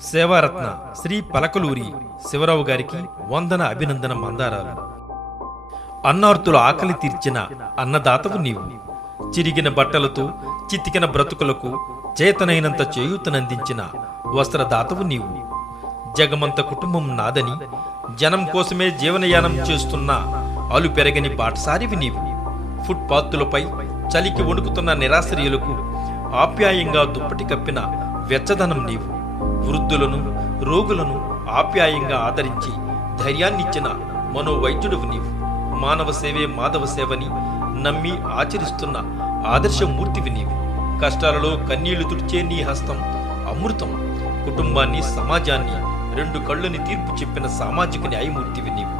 సేవారత్న శ్రీ పలకలూరి శివరావు గారికి వందన అభినందన మందారాలు. అన్నార్తుల ఆకలి తీర్చిన అన్నదాతవు నీవు. చిరిగిన బట్టలతో చితికిన బ్రతుకులకు చేతనైనంత చేయూతనందించిన వస్త్రదాతవు నీవు. జగమంత కుటుంబం నాదని జనం కోసమే జీవనయానం చేస్తున్న అలు పెరగని బాటసారివి నీవు. ఫుట్పాత్తులపై చలికి వణుకుతున్న నిరాశ్రయులకు ఆప్యాయంగా దుప్పటి కప్పిన వెచ్చదనం నీవు. వృద్ధులను రోగులను ఆప్యాయంగా ఆదరించి ధైర్యాన్నిచ్చిన మనోవైద్యుడువు నీవు. మానవ సేవే మాధవ సేవని నమ్మి ఆచరిస్తున్న ఆదర్శమూర్తివి నీవు. కష్టాలలో కన్నీళ్లు తుడిచే నీ హస్తం అమృతం. కుటుంబాన్ని సమాజాన్ని రెండు కళ్ళుని తీర్పు చెప్పిన సామాజిక న్యాయమూర్తివి నీవు.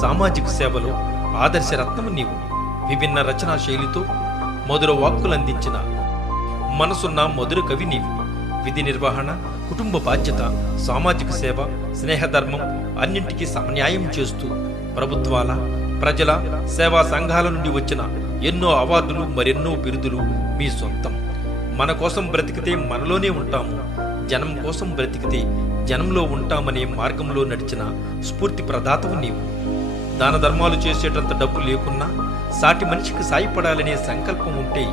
సామాజిక సేవలో ఆదర్శ రత్నము నీవు. విభిన్న రచనా శైలితో మధుర వాక్కులందించిన మనసున్న మధుర కవి నీవు. విధి నిర్వహణ, కుటుంబ బాధ్యత, సామాజిక సేవ, స్నేహధర్మం అన్నింటికీ సమన్యాయం చేస్తూ ప్రభుత్వాల, ప్రజల, సేవా సంఘాల నుండి వచ్చిన ఎన్నో అవార్డులు, మరెన్నో బిరుదులు మీ సొంతం. మన కోసం బ్రతికితే మనలోనే ఉంటాము, జనం కోసం బ్రతికితే జనంలో ఉంటామనే మార్గంలో నడిచిన స్ఫూర్తి ప్రదాతవు నీవు. దాన ధర్మాలు చేసేటంత డబ్బు లేకున్నా సాటి మనిషికి సాయపడాలనే సంకల్పం ఉంటే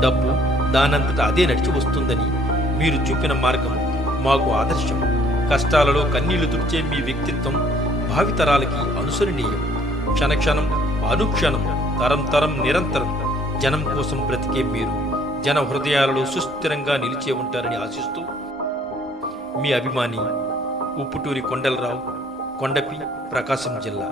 డబ్బు దానంతట అదే నడిచి వస్తుందని మీరు చూపిన మార్గం మాకు ఆదర్శం. కష్టాలలో కన్నీళ్లు తుడిచే మీ వ్యక్తిత్వం భావితరాలకి అనుసరణీయం. క్షణక్షణం, అనుక్షణం, తరం తరం నిరంతరం జనం కోసం బ్రతికే మీరు జన హృదయాలలో సుస్థిరంగా నిలిచే ఉంటారని ఆశిస్తూ మీ అభిమాని ఉప్పుటూరి కొండలరావు, కొండపి, ప్రకాశం జిల్లా.